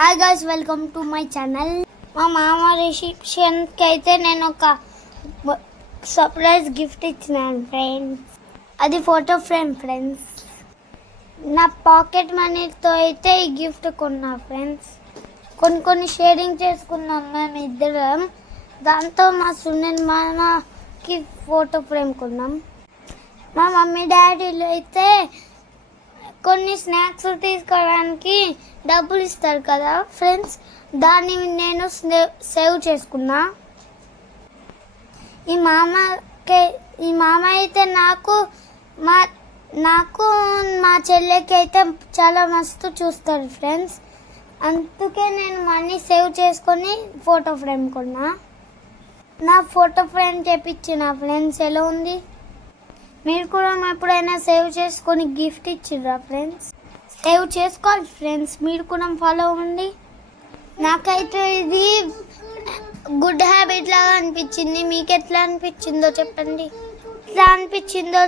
Hi guys, welcome to my channel. మా మామ రిసెప్షన్కి అయితే నేను ఒక సర్ప్రైజ్ గిఫ్ట్ ఇచ్చినాను ఫ్రెండ్స్. అది ఫోటో ఫ్రేమ్ ఫ్రెండ్స్. నా పాకెట్ మనీతో అయితే ఈ గిఫ్ట్ కొన్నా ఫ్రెండ్స్. కొన్ని షేరింగ్ చేసుకున్నాం మేము ఇద్దరం. దాంతో మా సునీల్ మామకి ఫోటో ఫ్రేమ్ కొన్నాం. మా మమ్మీ డాడీలు అయితే కొన్ని స్నాక్స్ తీసుకోవడానికి డబ్బులు ఇస్తారు కదా ఫ్రెండ్స్, దాన్ని నేను సేవ్ చేసుకున్నా. ఈ మామ అయితే నాకు మా చెల్లెకి అయితే చాలా మస్తు చూస్తారు ఫ్రెండ్స్. అందుకే నేను మనీ సేవ్ చేసుకొని ఫోటో ఫ్రేమ్ కొన్నా. నా ఫోటో ఫ్రేమ్ చేపించిన ఫ్రెండ్స్. ఎలా ఉంది? మీరు కూడా ఎప్పుడైనా సేవ్ చేసుకొని గిఫ్ట్ ఇచ్చిర్రా ఫ్రెండ్స్? సేవ్ చేసుకోవాలి ఫ్రెండ్స్, మీరు కూడా ఫాలో అవ్వండి. నాకైతే ఇది గుడ్ హ్యాబిట్ లాగా అనిపించింది. మీకు ఎట్లా అనిపించిందో చెప్పండి. ఎట్లా అనిపించిందో